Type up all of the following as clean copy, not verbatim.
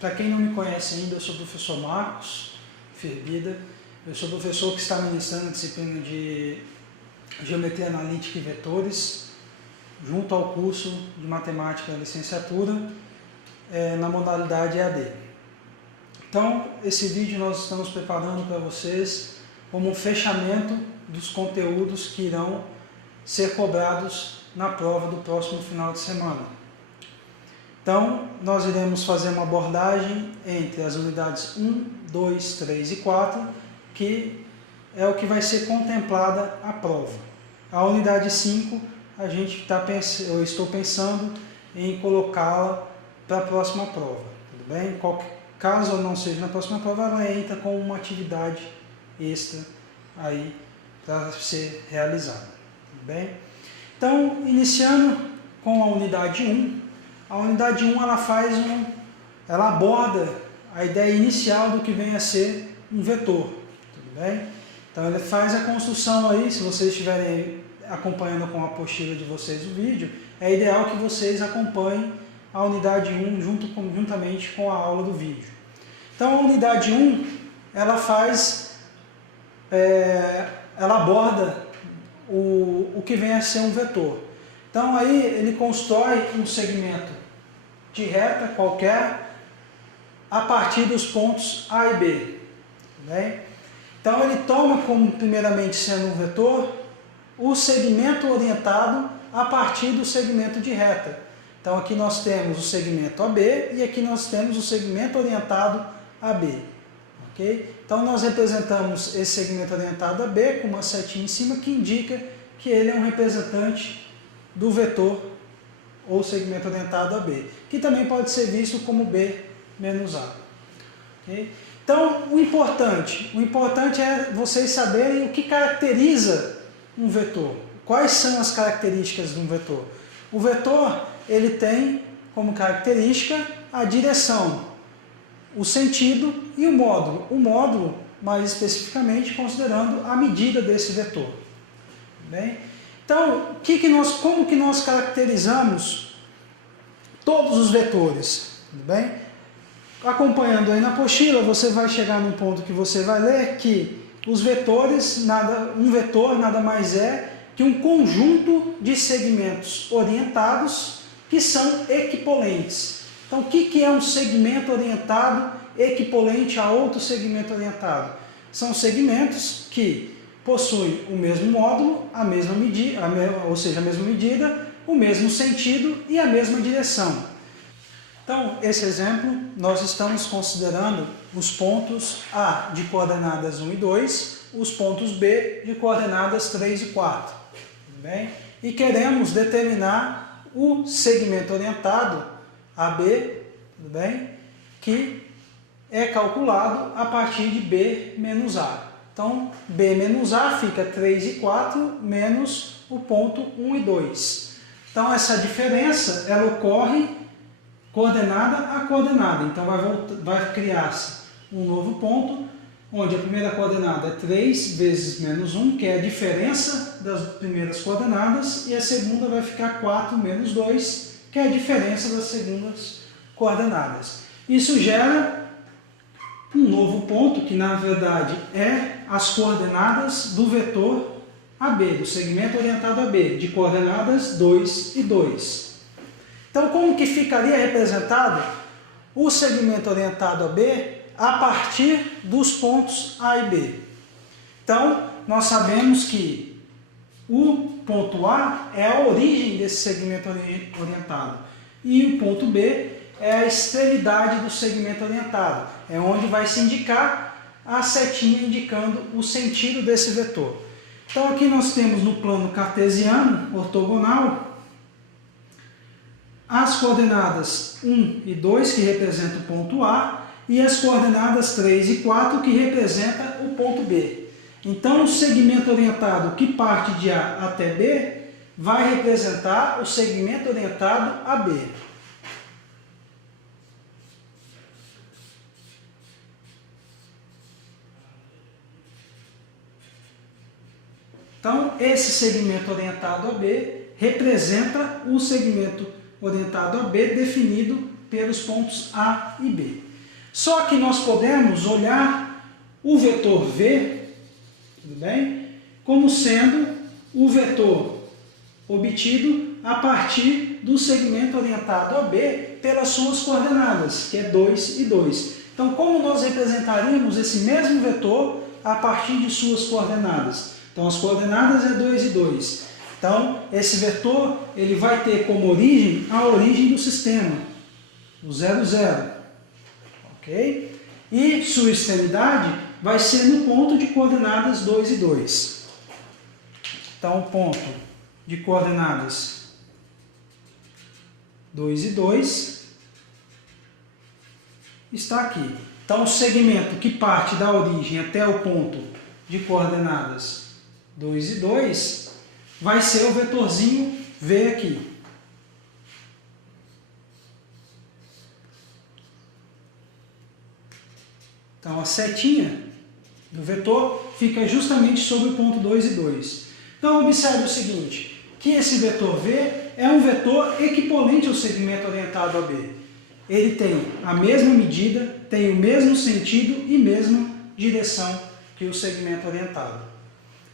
Para quem não me conhece ainda, eu sou o professor Marcos Ferbida. Eu sou professor que está ministrando a disciplina de Geometria Analítica e Vetores, junto ao curso de Matemática da Licenciatura, na modalidade EAD. Então, esse vídeo nós estamos preparando para vocês como um fechamento dos conteúdos que irão ser cobrados na prova do próximo final de semana. Então, nós iremos fazer uma abordagem entre as unidades 1, 2, 3 e 4, que é o que vai ser contemplada a prova. A unidade 5, eu estou pensando em colocá-la para a próxima prova, tudo bem? Caso não seja na próxima prova, ela entra com uma atividade extra aí para ser realizada, tudo bem? Então, iniciando com a unidade 1, a unidade 1 ela aborda a ideia inicial do que vem a ser um vetor, tudo bem? Então ele faz a construção aí, se vocês estiverem acompanhando com a apostila de vocês o vídeo, é ideal que vocês acompanhem a unidade 1 juntamente com a aula do vídeo. Então a unidade 1, ela aborda o que vem a ser um vetor. Então aí ele constrói um segmento de reta qualquer a partir dos pontos A e B. Bem? Então ele toma como primeiramente sendo um vetor o segmento orientado a partir do segmento de reta. Então aqui nós temos o segmento AB e aqui nós temos o segmento orientado a B. Okay? Então nós representamos esse segmento orientado a B com uma setinha em cima que indica que ele é um representante do vetor ou segmento orientado a B, que também pode ser visto como B menos A. Okay? Então, o importante é vocês saberem o que caracteriza um vetor. Quais são as características de um vetor? O vetor, ele tem como característica a direção, o sentido e o módulo. O módulo, mais especificamente, considerando a medida desse vetor. Bem? Então, como que nós caracterizamos todos os vetores? Tudo bem? Acompanhando aí na apostila, você vai chegar num ponto que você vai ler que os vetores, um vetor nada mais é que um conjunto de segmentos orientados que são equipolentes. Então, o que é um segmento orientado equipolente a outro segmento orientado? São segmentos que possuem o mesmo módulo, a mesma medida, ou seja, a mesma medida, o mesmo sentido e a mesma direção. Então, esse exemplo, nós estamos considerando os pontos A de coordenadas 1 e 2, os pontos B de coordenadas 3 e 4. Tudo bem? E queremos determinar o segmento orientado AB, tudo bem? Que é calculado a partir de B menos A. Então, B menos A fica 3 e 4 menos o ponto 1 e 2. Então, essa diferença ela ocorre coordenada a coordenada. Então, vai criar-se um novo ponto, onde a primeira coordenada é 3 vezes menos 1, que é a diferença das primeiras coordenadas, e a segunda vai ficar 4 menos 2, que é a diferença das segundas coordenadas. Isso gera um novo ponto, que na verdade é as coordenadas do vetor AB, do segmento orientado a B, de coordenadas 2 e 2. Então, como que ficaria representado o segmento orientado a B a partir dos pontos A e B? Então, nós sabemos que o ponto A é a origem desse segmento orientado e o ponto B é a extremidade do segmento orientado, é onde vai se indicar a setinha indicando o sentido desse vetor. Então aqui nós temos no plano cartesiano ortogonal as coordenadas 1 e 2 que representam o ponto A e as coordenadas 3 e 4 que representam o ponto B. Então o segmento orientado que parte de A até B vai representar o segmento orientado a B. Então, esse segmento orientado a B representa o segmento orientado a B definido pelos pontos A e B. Só que nós podemos olhar o vetor V, tudo bem? Como sendo o vetor obtido a partir do segmento orientado a B pelas suas coordenadas, que é 2 e 2. Então, como nós representaríamos esse mesmo vetor a partir de suas coordenadas? Então, as coordenadas é 2 e 2. Então, esse vetor ele vai ter como origem a origem do sistema, o 0, 0. Ok? E sua extremidade vai ser no ponto de coordenadas 2 e 2. Então, o ponto de coordenadas 2 e 2 está aqui. Então, o segmento que parte da origem até o ponto de coordenadas 2 e 2 vai ser o vetorzinho V aqui. Então, a setinha do vetor fica justamente sobre o ponto 2 e 2. Então, observe o seguinte, que esse vetor V é um vetor equivalente ao segmento orientado a B. Ele tem a mesma medida, tem o mesmo sentido e mesma direção que o segmento orientado.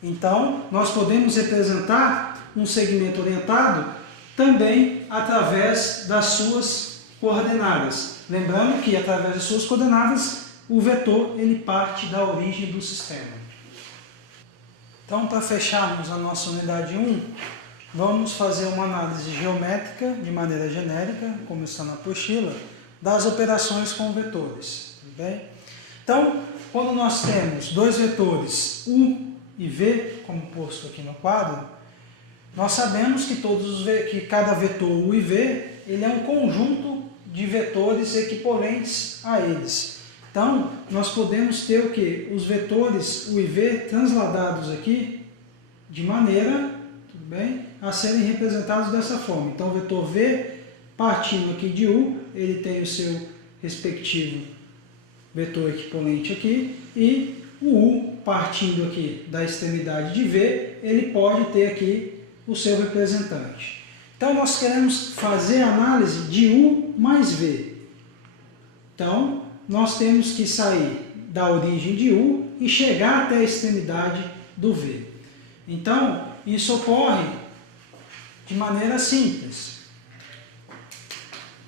Então, nós podemos representar um segmento orientado também através das suas coordenadas. Lembrando que através das suas coordenadas, o vetor ele parte da origem do sistema. Então, para fecharmos a nossa unidade 1, vamos fazer uma análise geométrica, de maneira genérica, como está na apostila, das operações com vetores. Tudo bem? Então, quando nós temos dois vetores, U e V, como posto aqui no quadro, nós sabemos que, que cada vetor U e V ele é um conjunto de vetores equivalentes a eles. Então, nós podemos ter o quê? Os vetores U e V transladados aqui de maneira, tudo bem, a serem representados dessa forma. Então, o vetor V, partindo aqui de U, ele tem o seu respectivo vetor equivalente aqui, e o U, partindo aqui da extremidade de V, ele pode ter aqui o seu representante. Então, nós queremos fazer a análise de U mais V. Então, nós temos que sair da origem de U e chegar até a extremidade do V. Então, isso ocorre de maneira simples.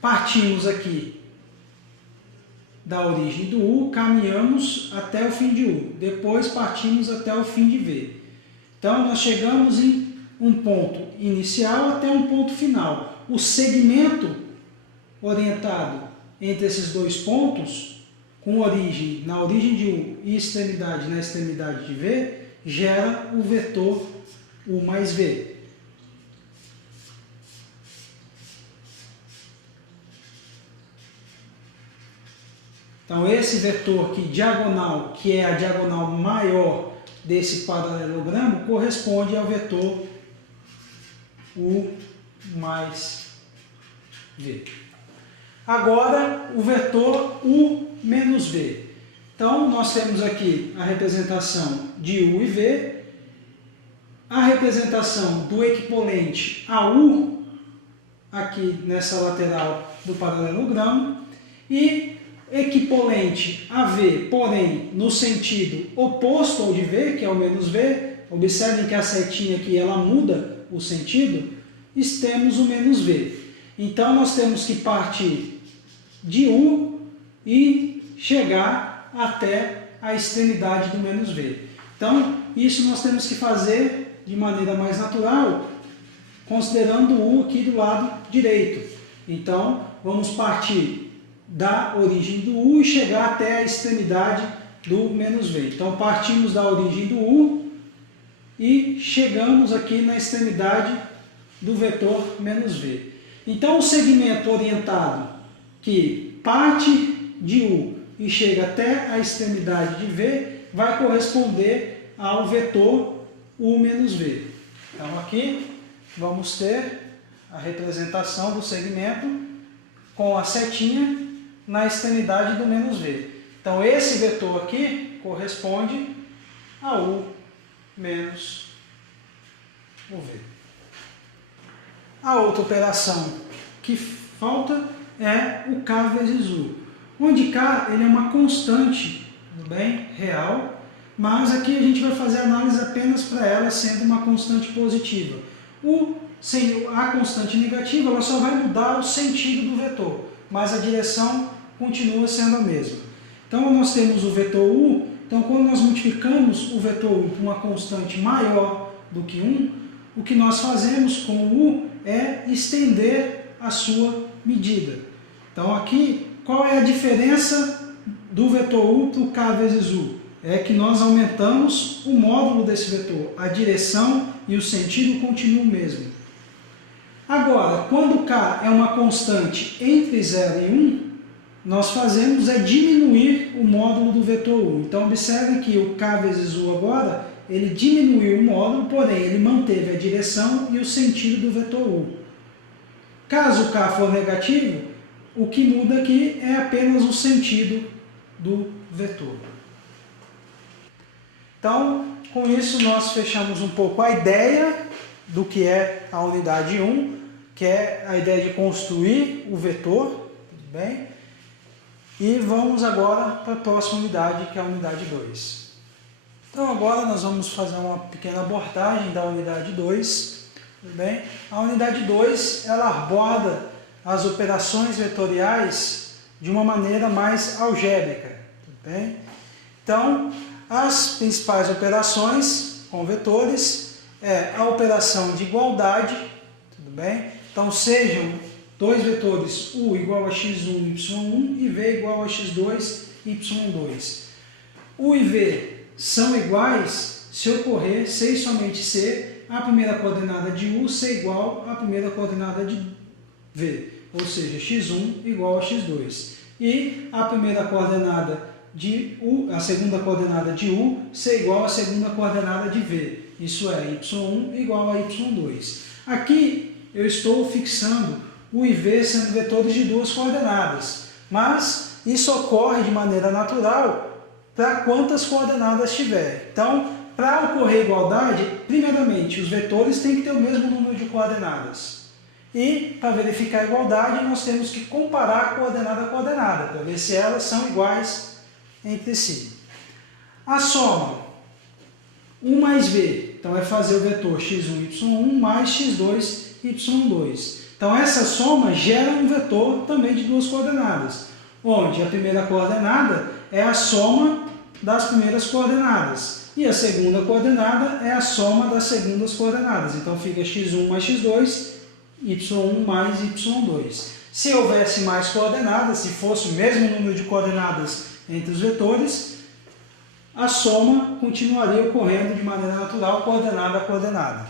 Partimos aqui da origem do U, caminhamos até o fim de U. Depois partimos até o fim de V. Então, nós chegamos em um ponto inicial até um ponto final. O segmento orientado entre esses dois pontos, com origem na origem de U e extremidade na extremidade de V, gera o vetor U mais V. Então, esse vetor aqui, diagonal, que é a diagonal maior desse paralelogramo, corresponde ao vetor U mais V. Agora, o vetor U menos V. Então, nós temos aqui a representação de U e V, a representação do equivalente a U, aqui nessa lateral do paralelogramo, e equivalente a V, porém, no sentido oposto ao de V, que é o menos V. Observem que a setinha aqui, ela muda o sentido, e temos o menos V. Então, nós temos que partir de U e chegar até a extremidade do menos V. Então, isso nós temos que fazer de maneira mais natural, considerando o U aqui do lado direito. Então, vamos partir da origem do U e chegar até a extremidade do menos V. Então, partimos da origem do U e chegamos aqui na extremidade do vetor menos V. Então, o segmento orientado que parte de U e chega até a extremidade de V vai corresponder ao vetor U menos V. Então, aqui vamos ter a representação do segmento com a setinha na extremidade do menos V. Então, esse vetor aqui corresponde a U menos o V. A outra operação que falta é o K vezes U. onde K ele é uma constante, tudo bem? Real, mas aqui a gente vai fazer análise apenas para ela sendo uma constante positiva. A constante negativa ela só vai mudar o sentido do vetor, mas a direção continua sendo a mesma. Então nós temos o vetor U, então quando nós multiplicamos o vetor U por uma constante maior do que 1, o que nós fazemos com o U é estender a sua medida. Então aqui, qual é a diferença do vetor U para o K vezes U? É que nós aumentamos o módulo desse vetor, a direção e o sentido continuam o mesmo. Agora, quando K é uma constante entre 0 e 1, nós fazemos é diminuir o módulo do vetor U. Então observe que o K vezes U agora, ele diminuiu o módulo, porém ele manteve a direção e o sentido do vetor U. Caso K for negativo, o que muda aqui é apenas o sentido do vetor. Então, com isso nós fechamos um pouco a ideia do que é a unidade 1, que é a ideia de construir o vetor, tudo bem? E vamos agora para a próxima unidade, que é a unidade 2. Então agora nós vamos fazer uma pequena abordagem da unidade 2, tudo bem? A unidade 2, ela aborda as operações vetoriais de uma maneira mais algébrica, tudo bem? Então, as principais operações com vetores é a operação de igualdade, tudo bem? Então, sejam dois vetores U igual a x1, y1 e V igual a x2, y2. U e V são iguais se ocorrer, se e somente se, a primeira coordenada de U ser igual à primeira coordenada de V, ou seja, x1 igual a x2. E a primeira coordenada de U, a segunda coordenada de U ser igual à segunda coordenada de V, isso é, y1 igual a y2. Aqui eu estou fixando U e V sendo vetores de duas coordenadas, mas isso ocorre de maneira natural para quantas coordenadas tiver. Então, para ocorrer igualdade, primeiramente, os vetores têm que ter o mesmo número de coordenadas. E, para verificar a igualdade, nós temos que comparar coordenada a coordenada, para ver se elas são iguais entre si. A soma, 1 mais V, então vai fazer o vetor x1, y1 mais x2, y2. Então, essa soma gera um vetor também de duas coordenadas, onde a primeira coordenada é a soma das primeiras coordenadas e a segunda coordenada é a soma das segundas coordenadas. Então, fica x1 mais x2, y1 mais y2. Se houvesse mais coordenadas, se fosse o mesmo número de coordenadas entre os vetores, a soma continuaria ocorrendo de maneira natural, coordenada a coordenada.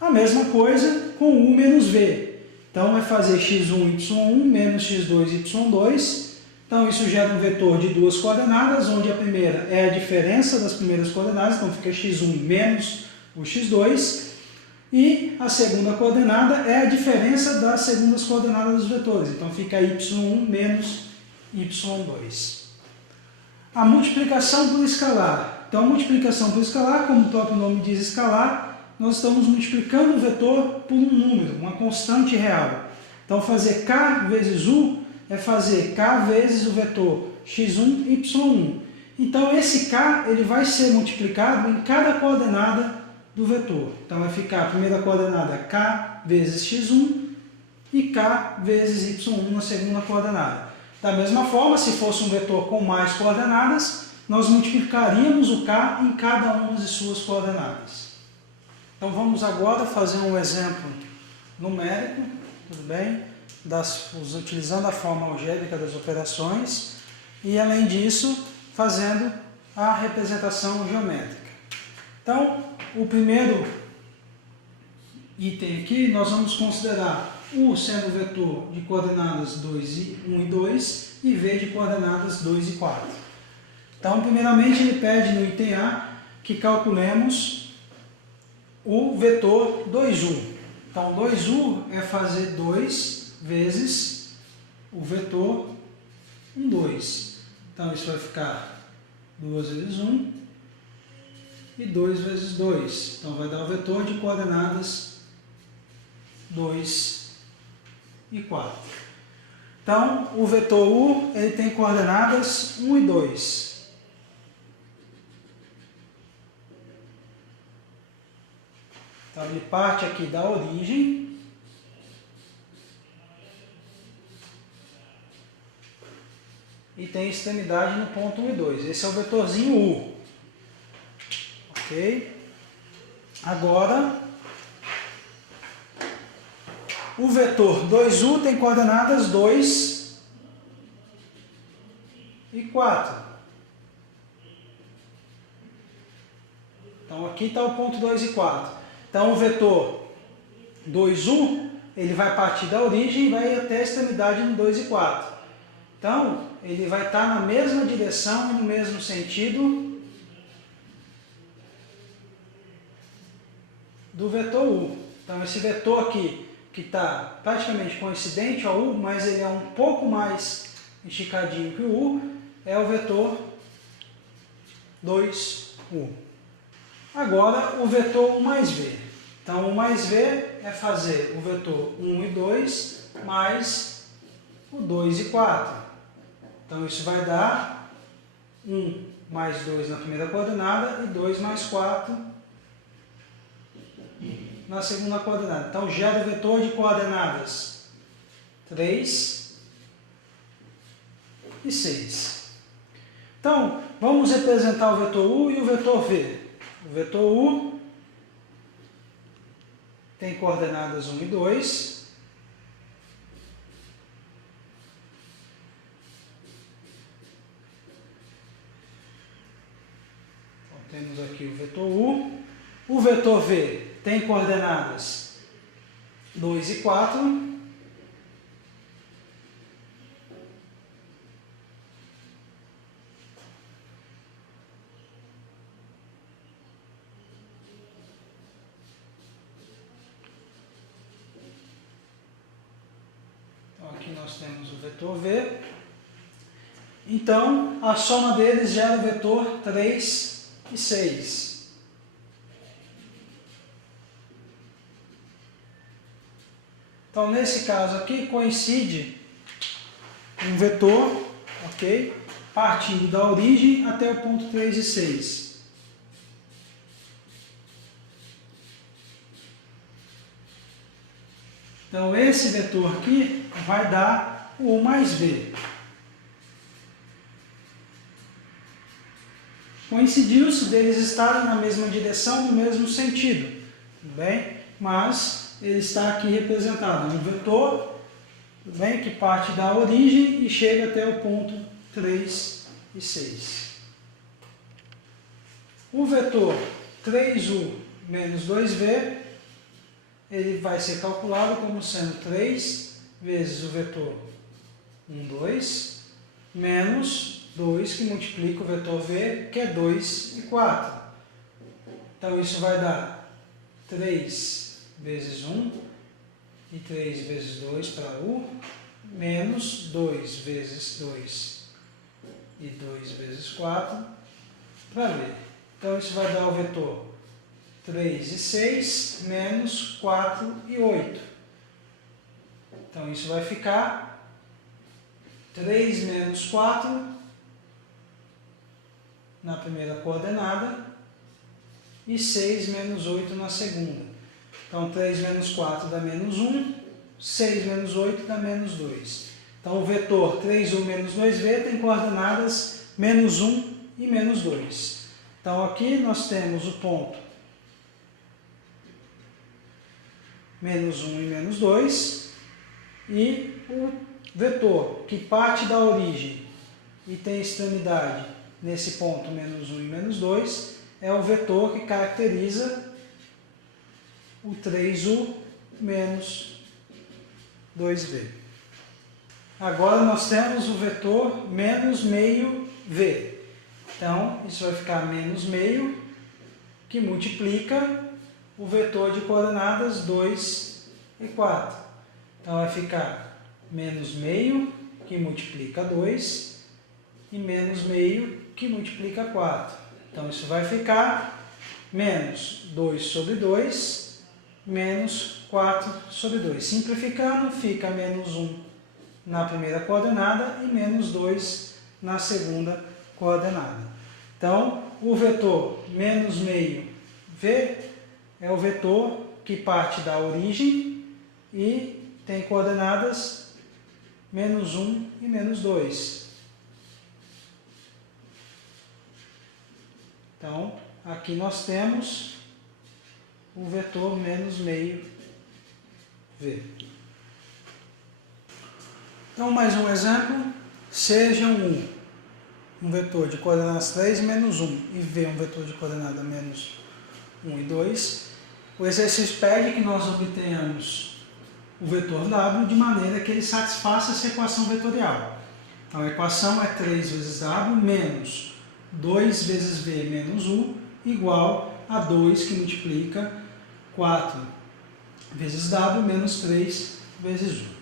A mesma coisa com U menos V. Então, vai fazer x1, y1 menos x2, y2. Então, isso gera um vetor de duas coordenadas, onde a primeira é a diferença das primeiras coordenadas, então fica x1 menos o x2. E a segunda coordenada é a diferença das segundas coordenadas dos vetores, então fica y1 menos y2. A multiplicação por escalar. Então, a multiplicação por escalar, como o próprio nome diz escalar, nós estamos multiplicando o vetor por um número, uma constante real. Então, fazer K vezes U é fazer K vezes o vetor x1, y1. Então, esse K ele vai ser multiplicado em cada coordenada do vetor. Então, vai ficar a primeira coordenada K vezes x1 e K vezes y1 na segunda coordenada. Da mesma forma, se fosse um vetor com mais coordenadas, nós multiplicaríamos o K em cada uma de suas coordenadas. Então, vamos agora fazer um exemplo numérico, tudo bem? Utilizando a forma algébrica das operações e, além disso, fazendo a representação geométrica. Então, o primeiro item aqui, nós vamos considerar U sendo vetor de coordenadas 1 e 2 e V de coordenadas 2 e 4. Então, primeiramente, ele pede no item A que calculemos o vetor 2U. Então, 2U é fazer 2 vezes o vetor 1, 2. Então, isso vai ficar 2 vezes 1 e 2 vezes 2. Então, vai dar o vetor de coordenadas 2 e 4. Então, o vetor U ele tem coordenadas 1 e 2. Então, ele parte aqui da origem e tem extremidade no ponto 1 e 2. Esse é o vetorzinho U. Ok? Agora, o vetor 2U tem coordenadas 2 e 4. Então, aqui está o ponto 2 e 4. Então, o vetor 2U, ele vai partir da origem e vai até a extremidade no 2 e 4. Então, ele vai estar na mesma direção e no mesmo sentido do vetor U. Então, esse vetor aqui, que está praticamente coincidente ao U, mas ele é um pouco mais esticadinho que o U, é o vetor 2U. Agora, o vetor U mais V. Então, U mais V é fazer o vetor 1 e 2 mais o 2 e 4. Então, isso vai dar 1 mais 2 na primeira coordenada e 2 mais 4 na segunda coordenada. Então, gera o vetor de coordenadas 3 e 6. Então, vamos representar o vetor U e o vetor V. O vetor U tem coordenadas 1 e 2. Então, temos aqui o vetor U. O vetor V tem coordenadas 2 e 4. Então, aqui nós temos o vetor V. Então, a soma deles gera o vetor 3 e 6. Então, nesse caso aqui, coincide um vetor, ok? Partindo da origem até o ponto 3 e 6. Então, esse vetor aqui vai dar o U mais V. Coincidiu-se deles estarem na mesma direção, no mesmo sentido, tudo bem? Mas ele está aqui representado, um vetor, tudo bem? Que parte da origem e chega até o ponto 3 e 6. O vetor 3U menos 2V, ele vai ser calculado como sendo 3 vezes o vetor 1, 2, menos 2, que multiplica o vetor V, que é 2 e 4. Então, isso vai dar 3 vezes 1 e 3 vezes 2 para U, menos 2 vezes 2 e 2 vezes 4 para V. Então, isso vai dar o vetor 3 e 6, menos 4 e 8. Então, isso vai ficar 3 menos 4 na primeira coordenada e 6 menos 8 na segunda. Então, 3 menos 4 dá menos 1, 6 menos 8 dá menos 2. Então, o vetor 3U menos 2V tem coordenadas menos 1 e menos 2. Então, aqui nós temos o ponto menos 1 e menos 2, e o vetor que parte da origem e tem extremidade nesse ponto menos 1 e menos 2 é o vetor que caracteriza o 3U menos 2V. Agora nós temos o vetor menos meio V. Então, isso vai ficar menos meio, que multiplica o vetor de coordenadas 2 e 4. Então, vai ficar menos meio, que multiplica 2, e menos meio, que multiplica 4. Então, isso vai ficar menos 2 sobre 2, menos 4 sobre 2. Simplificando, fica menos 1 na primeira coordenada e menos 2 na segunda coordenada. Então, o vetor menos meio V é o vetor que parte da origem e tem coordenadas menos 1 e menos 2. Então, aqui nós temos o vetor menos meio V. Então, mais um exemplo. Seja um vetor de coordenadas 3 menos 1 e V um vetor de coordenada menos 1 e 2. O exercício pede que nós obtenhamos o vetor W de maneira que ele satisfaça essa equação vetorial. Então, a equação é 3 vezes W menos 2 vezes V menos U igual a 2 que multiplica 4 vezes W menos 3 vezes U.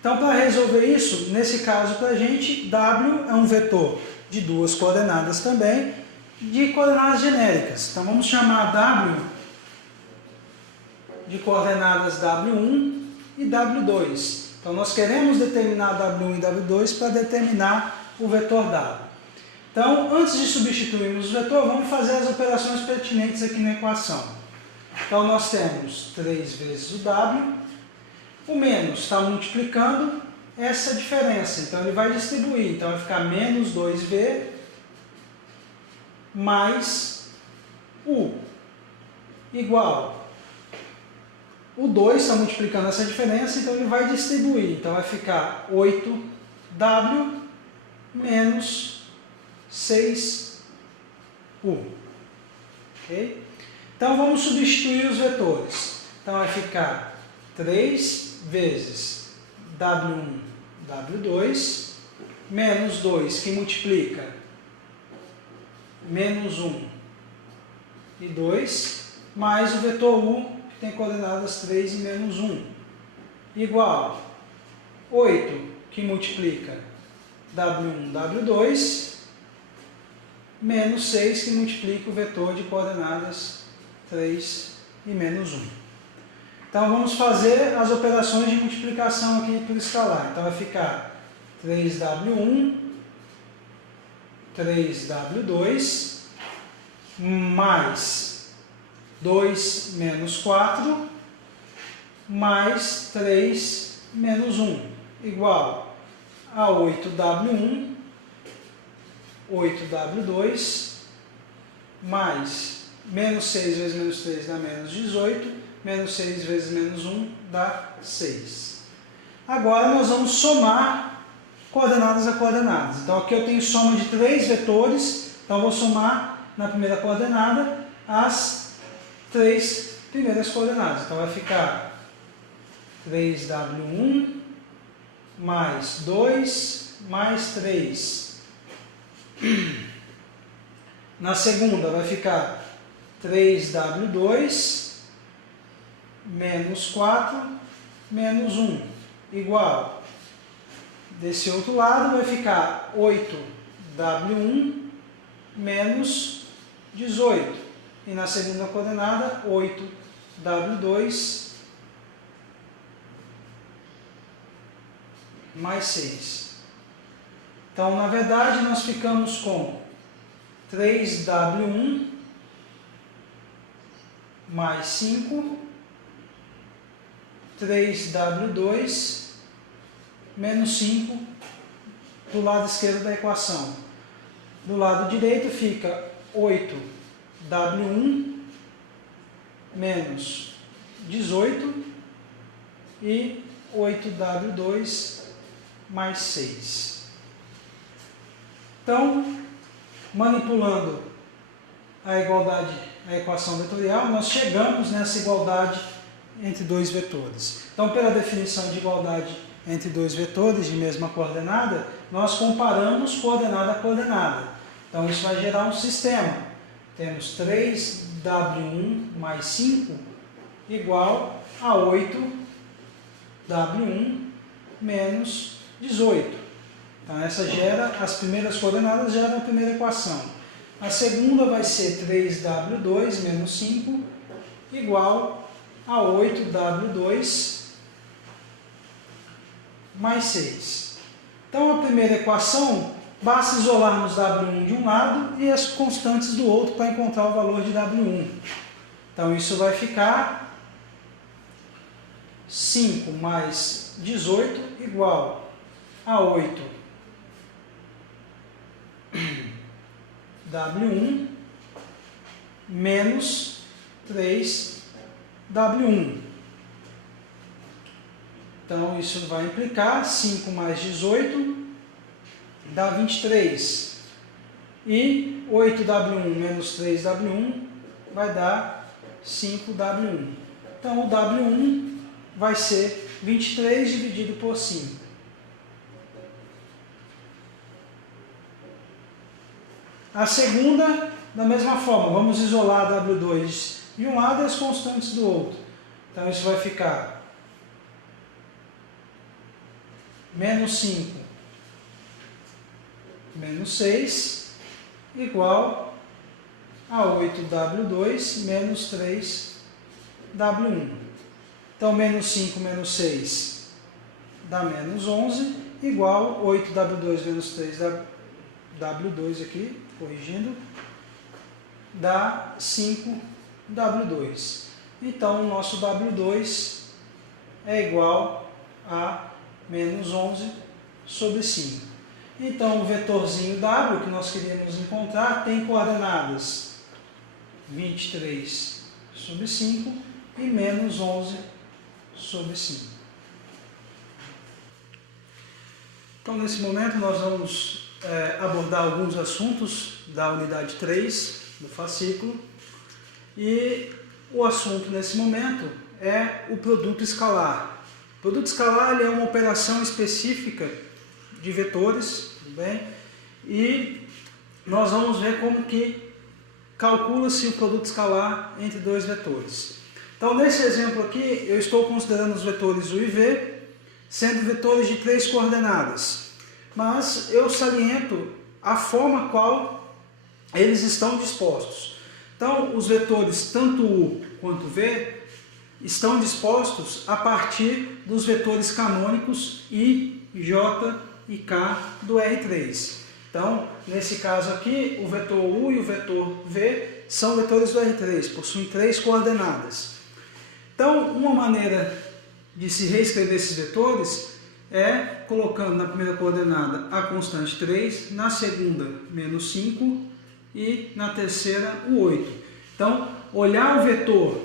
Então, para resolver isso, nesse caso para a gente, W é um vetor de duas coordenadas também, de coordenadas genéricas. Então, vamos chamar W de coordenadas W1 e W2. Então, nós queremos determinar W1 e W2 para determinar o vetor W. Então, antes de substituirmos o vetor, vamos fazer as operações pertinentes aqui na equação. Então, nós temos 3 vezes o W, o menos está multiplicando essa diferença, então ele vai distribuir, então vai ficar menos 2V mais U, igual. O 2 está multiplicando essa diferença, então ele vai distribuir, então vai ficar 8W menos 6U. Ok? Então vamos substituir os vetores. Então vai ficar 3 vezes W1, W2, menos 2 que multiplica menos 1 e 2, mais o vetor U, que tem coordenadas 3 e menos 1, igual 8 que multiplica W1, W2, menos 6 que multiplica o vetor de coordenadas 3 e menos 1. Então, vamos fazer as operações de multiplicação aqui por escalar. Então, vai ficar 3W1, 3W2, mais 2 menos 4, mais 3 menos 1, igual a 8W1, 8W2, mais menos 6 vezes menos 3 dá menos 18, menos 6 vezes menos 1 dá 6. Agora nós vamos somar coordenadas a coordenadas. Então aqui eu tenho soma de 3 vetores, então eu vou somar na primeira coordenada as 3 primeiras coordenadas. Então vai ficar 3W1 mais 2 mais 3. Na segunda vai ficar 3W2 menos 4 menos 1 igual. Desse outro lado vai ficar 8W1 menos 18. E na segunda coordenada 8W2 mais 6. Então, na verdade, nós ficamos com 3W1 mais 5, 3W2 menos 5 do lado esquerdo da equação. Do lado direito fica 8W1 menos 18 e 8W2 mais 6. Então, manipulando a igualdade, a equação vetorial, nós chegamos nessa igualdade entre dois vetores. Então, pela definição de igualdade entre dois vetores de mesma coordenada, nós comparamos coordenada a coordenada. Então, isso vai gerar um sistema. Temos 3W1 mais 5 igual a 8W1 menos 18. Então, essa gera, as primeiras coordenadas geram a primeira equação. A segunda vai ser 3W2 menos 5 igual a 8W2 mais 6. Então, a primeira equação, basta isolarmos W1 de um lado e as constantes do outro para encontrar o valor de W1. Então, isso vai ficar 5 mais 18 igual a 8 W1 menos 3 W1. Então, isso vai implicar 5 mais 18 dá 23. E 8W1 menos 3W1 vai dar 5W1. Então, o W1 vai ser 23 dividido por 5. A segunda, da mesma forma, vamos isolar W2 de um lado e as constantes do outro. Então, isso vai ficar menos 5 menos 6 igual a 8W2 menos 3W1. Então, menos 5 menos 6 dá menos 11 igual 8W2 menos 3W2 aqui, corrigindo, dá 5W2. Então, o nosso W2 é igual a menos 11 sobre 5. Então, o vetorzinho W que nós queríamos encontrar tem coordenadas 23 sobre 5 e menos 11 sobre 5. Então, nesse momento, nós vamos abordar alguns assuntos da unidade 3 do fascículo. E o assunto nesse momento é o produto escalar. O produto escalar ele é uma operação específica de vetores, tudo bem? E nós vamos ver como que calcula-se o produto escalar entre dois vetores. Então, nesse exemplo aqui, eu estou considerando os vetores U e V, sendo vetores de 3 coordenadas. Mas eu saliento a forma qual eles estão dispostos. Então, os vetores tanto U quanto V estão dispostos a partir dos vetores canônicos I, J e K do R3. Então, nesse caso aqui, o vetor U e o vetor V são vetores do R3, possuem 3 coordenadas. Então, uma maneira de se reescrever esses vetores é colocando na primeira coordenada a constante 3, na segunda menos 5 e na terceira o 8. Então, olhar o vetor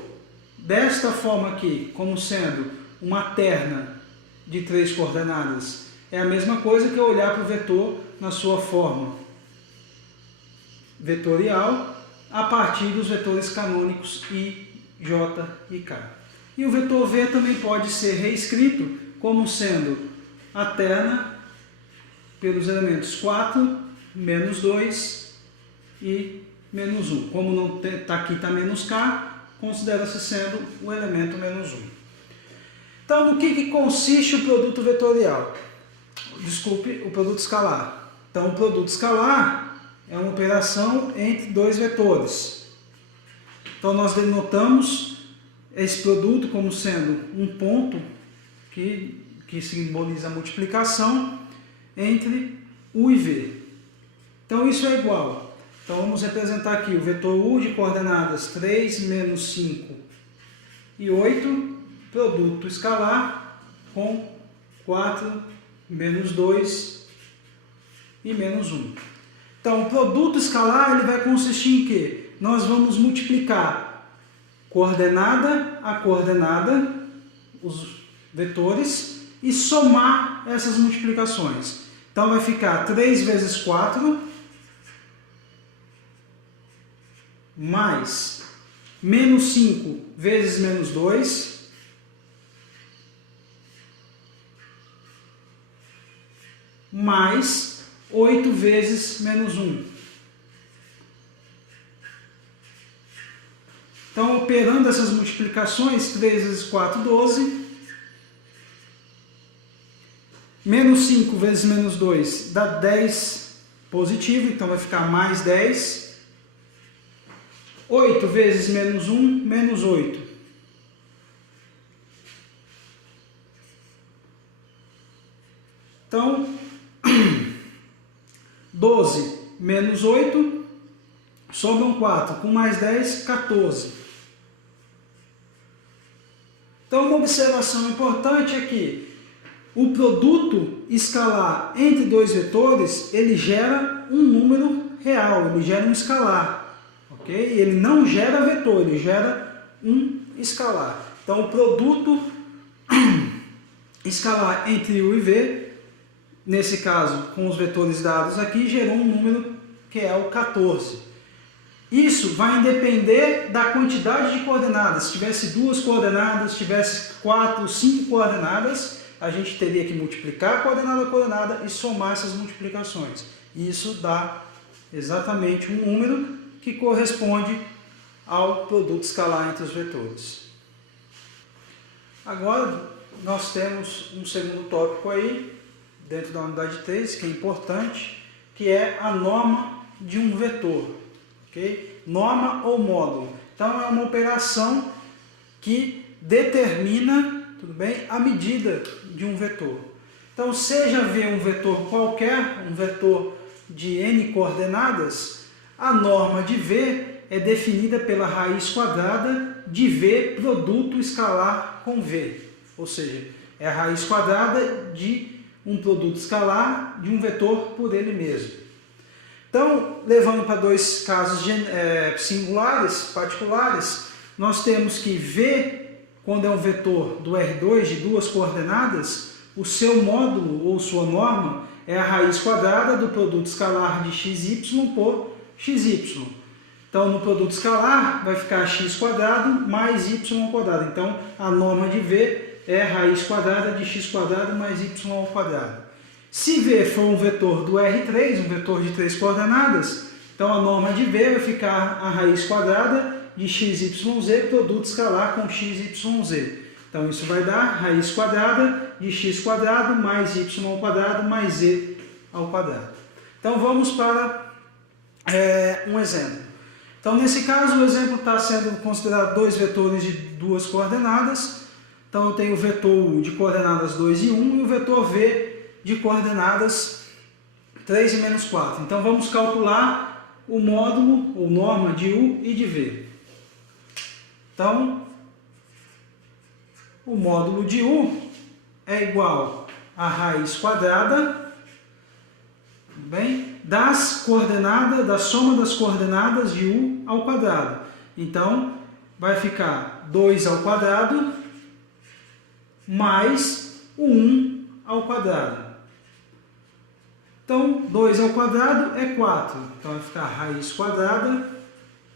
desta forma aqui, como sendo uma terna de 3 coordenadas, é a mesma coisa que eu olhar para o vetor na sua forma vetorial a partir dos vetores canônicos I, J e K. E o vetor V também pode ser reescrito como sendo a terna pelos elementos 4, menos 2 e menos 1. Como não tá aqui está menos K, considera-se sendo o elemento menos 1. Então, no que consiste o produto vetorial? Desculpe, o produto escalar. Então, o produto escalar é uma operação entre dois vetores. Então, nós denotamos esse produto como sendo um ponto que simboliza a multiplicação entre U e V. Então, isso é igual. Então, vamos representar aqui o vetor U de coordenadas 3, menos 5 e 8, produto escalar com 4, menos 2 e menos 1. Então, o produto escalar ele vai consistir em quê? Nós vamos multiplicar coordenada a coordenada, os vetores, e somar essas multiplicações. Então, vai ficar 3 vezes 4 mais menos 5 vezes menos 2 mais 8 vezes menos 1. Então, operando essas multiplicações, 3 vezes 4, 12. Menos 5 vezes menos 2 dá 10 positivo, então vai ficar mais 10. 8 vezes menos 1, menos 8. Então, menos 8, sobram 4, com mais 10, 14. Então, uma observação importante é que o produto escalar entre dois vetores, ele gera um número real, ele gera um escalar, ok? Ele não gera vetor, ele gera um escalar. Então, o produto escalar entre U e V, nesse caso, com os vetores dados aqui, gerou um número que é o 14. Isso vai depender da quantidade de coordenadas. Se tivesse 2 coordenadas, se tivesse 4, 5 coordenadas, a gente teria que multiplicar coordenada a coordenada e somar essas multiplicações. Isso dá exatamente um número que corresponde ao produto escalar entre os vetores. Agora, nós temos um segundo tópico aí, dentro da unidade 3, que é importante, que é a norma de um vetor. Okay? Norma ou módulo. Então, é uma operação que determina, tudo bem, a medida de um vetor. Então, seja V um vetor qualquer, um vetor de n coordenadas, a norma de V é definida pela raiz quadrada de V produto escalar com V. Ou seja, é a raiz quadrada de um produto escalar de um vetor por ele mesmo. Então, levando para dois casos singulares, particulares, nós temos que V, quando é um vetor do R2 de 2 coordenadas, o seu módulo ou sua norma é a raiz quadrada do produto escalar de xy por xy. Então, no produto escalar vai ficar x quadrado mais y ao quadrado. Então, a norma de V é a raiz quadrada de x quadrado mais y ao quadrado. Se V for um vetor do R3, um vetor de 3 coordenadas, então a norma de V vai ficar a raiz quadrada de xyz, produto escalar com xyz. Então isso vai dar raiz quadrada de x quadrado mais y ao quadrado mais z ao quadrado. Então vamos para um exemplo. Então nesse caso o exemplo está sendo considerado dois vetores de 2 coordenadas. Então eu tenho o vetor U de coordenadas 2 e 1 e o vetor V de coordenadas 3 e menos 4. Então vamos calcular o módulo ou norma de U e de V. Então, o módulo de U é igual a raiz quadrada, bem, das coordenadas, da soma das coordenadas de U ao quadrado. Então, vai ficar 2 ao quadrado mais o 1 ao quadrado. Então, 2 ao quadrado é 4. Então, vai ficar raiz quadrada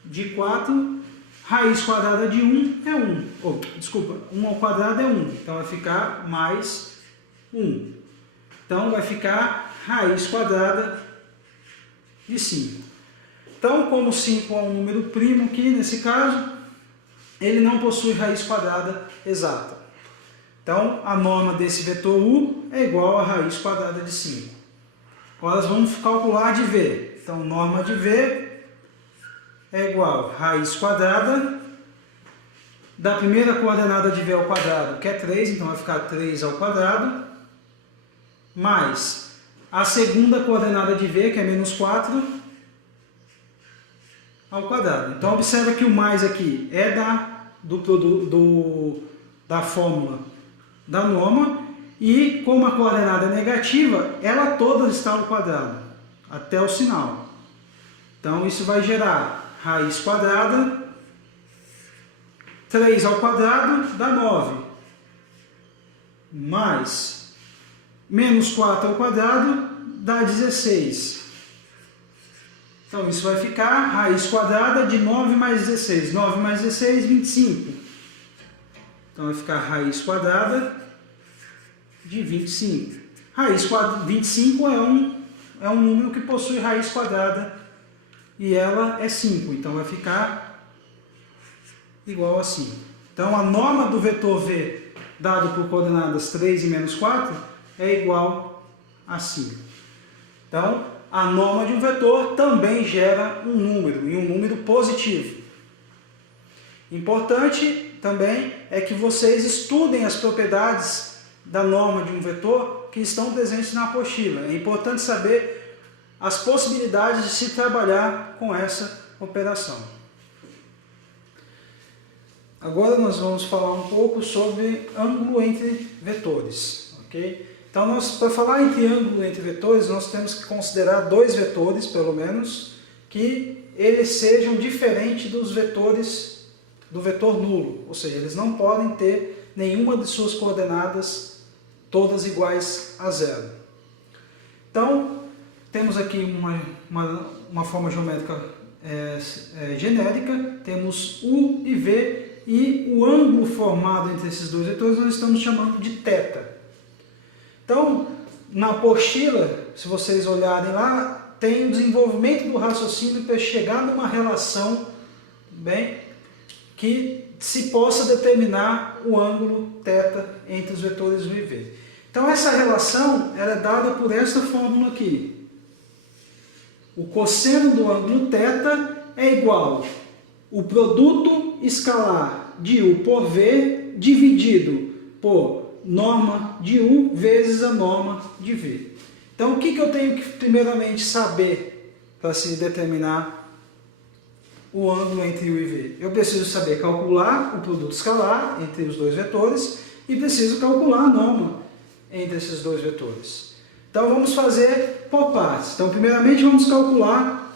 de 4. Raiz quadrada de 1 é 1. Oh, desculpa, 1 ao quadrado é 1. Então, vai ficar mais 1. Então, vai ficar raiz quadrada de 5. Então, como 5 é um número primo aqui, nesse caso, ele não possui raiz quadrada exata. Então, a norma desse vetor U é igual a raiz quadrada de 5. Agora, nós vamos calcular de V. Então, norma de V é igual a raiz quadrada da primeira coordenada de V ao quadrado, que é 3, então vai ficar 3 ao quadrado, mais a segunda coordenada de V, que é menos 4, ao quadrado. Então, observa que o mais aqui é da fórmula da norma, e como a coordenada é negativa, ela toda está ao quadrado, até o sinal. Então, isso vai gerar raiz quadrada, 3 ao quadrado dá 9, mais menos 4 ao quadrado dá 16. Então, isso vai ficar raiz quadrada de 9 mais 16. 9 mais 16, 25. Então, vai ficar raiz quadrada de 25. Raiz quadrada 25 é um número que possui raiz quadrada e ela é 5. Então, vai ficar igual a 5. Então, a norma do vetor V dado por coordenadas 3 e menos 4 é igual a 5. Então, a norma de um vetor também gera um número, e um número positivo. Importante também é que vocês estudem as propriedades da norma de um vetor que estão presentes na apostila. É importante saber as possibilidades de se trabalhar com essa operação. Agora nós vamos falar um pouco sobre ângulo entre vetores, ok? Então, para falar entre ângulo entre vetores, nós temos que considerar dois vetores, pelo menos, que eles sejam diferentes dos vetores do vetor nulo, ou seja, eles não podem ter nenhuma de suas coordenadas todas iguais a zero. Então, temos aqui uma forma geométrica genérica, temos U e V, e o ângulo formado entre esses dois vetores nós estamos chamando de θ. Então, na apostila, se vocês olharem lá, tem o desenvolvimento do raciocínio para chegar numa relação, bem, que se possa determinar o ângulo θ entre os vetores U e V. Então, essa relação ela é dada por esta fórmula aqui. O cosseno do ângulo θ é igual o produto escalar de U por V dividido por norma de U vezes a norma de V. Então, o que eu tenho que primeiramente saber para se determinar o ângulo entre U e V? Eu preciso saber calcular o produto escalar entre os dois vetores e preciso calcular a norma entre esses dois vetores. Então, vamos fazer por partes. Então, primeiramente, vamos calcular,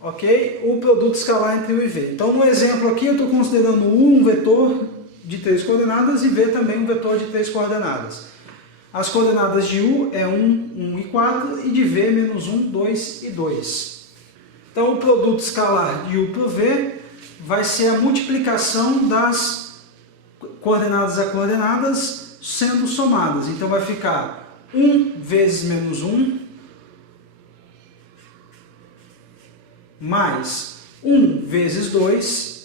ok, o produto escalar entre U e V. Então, no exemplo aqui, eu estou considerando U um vetor de 3 coordenadas e V também um vetor de 3 coordenadas. As coordenadas de U é 1, 1 e 4 e de V menos 1, 2 e 2. Então, o produto escalar de U por V vai ser a multiplicação das coordenadas a coordenadas sendo somadas. Então, vai ficar 1 vezes menos 1 mais 1 vezes 2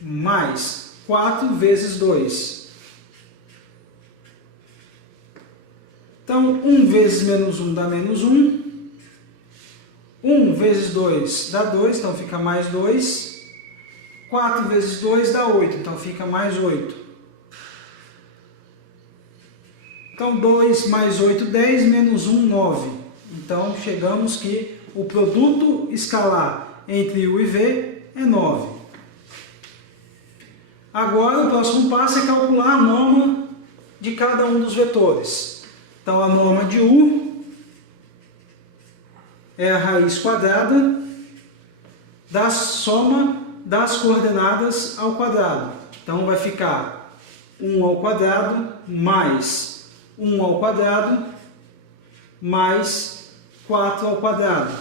mais 4 vezes 2. Então, 1 vezes menos 1 dá menos 1. 1 vezes 2 dá 2, então fica mais 2. 4 vezes 2 dá 8, então fica mais 8. Então, 2 mais 8, 10, menos 1, 9. Então, chegamos que o produto escalar entre U e V é 9. Agora, o próximo passo é calcular a norma de cada um dos vetores. Então, a norma de U é a raiz quadrada da soma das coordenadas ao quadrado. Então, vai ficar 1 ao quadrado mais 1 ao quadrado mais 4 ao quadrado.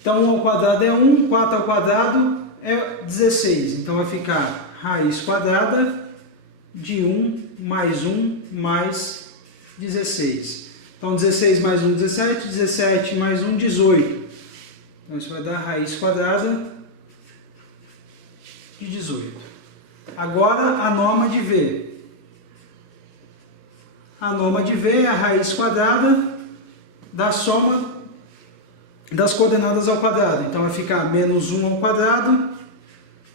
Então, 1 ao quadrado é 1, 4 ao quadrado é 16. Então, vai ficar raiz quadrada de 1 mais 16. Então, 16 mais 1, 17, 17 mais 1, 18. Então, isso vai dar raiz quadrada de 18. Agora, a norma de V. A norma de V é a raiz quadrada da soma das coordenadas ao quadrado. Então, vai ficar menos 1 ao quadrado,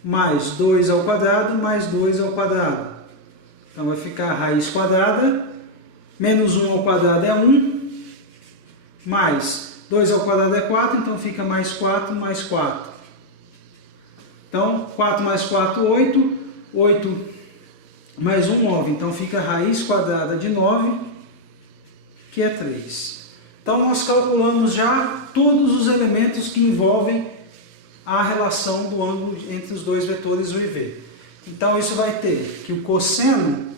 mais 2 ao quadrado, mais 2 ao quadrado. Então, vai ficar raiz quadrada, menos 1 ao quadrado é 1, mais 2 ao quadrado é 4, então fica mais 4, mais 4. Então, 4 mais 4, 8, 8 mais 1, 9. Então, fica raiz quadrada de 9, que é 3. Então, nós calculamos já todos os elementos que envolvem a relação do ângulo entre os dois vetores U e V. Então, isso vai ter que o cosseno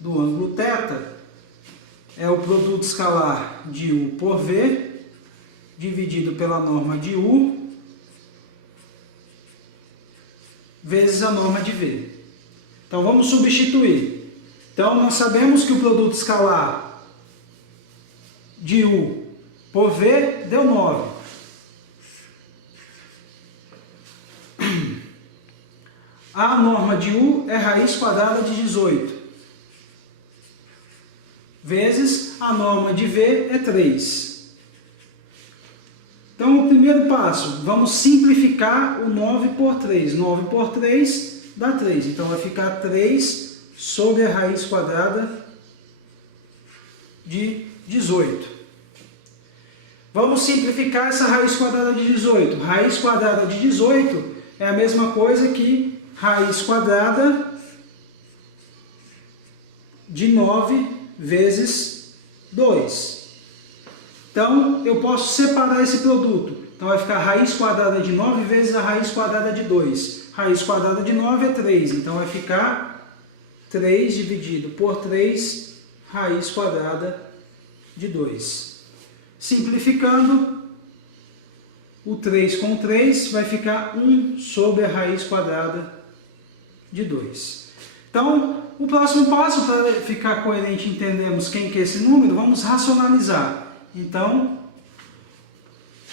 do ângulo θ é o produto escalar de U por V, dividido pela norma de U, vezes a norma de V. Então, vamos substituir. Então, nós sabemos que o produto escalar de U por V deu 9. A norma de U é raiz quadrada de 18. Vezes a norma de V é 3. Então, o primeiro passo, vamos simplificar o 9 por 3. 9 por 3 dá 3. Então, vai ficar 3 sobre a raiz quadrada de 18. Vamos simplificar essa raiz quadrada de 18. Raiz quadrada de 18 é a mesma coisa que raiz quadrada de 9 vezes 2. Então, eu posso separar esse produto. Então, vai ficar raiz quadrada de 9 vezes a raiz quadrada de 2. Raiz quadrada de 9 é 3. Então, vai ficar 3 dividido por 3, raiz quadrada de 2. Simplificando, o 3 com 3 vai ficar 1 sobre a raiz quadrada de 2. Então, o próximo passo, para ficar coerente e entendermos quem que é esse número, vamos racionalizar. Então,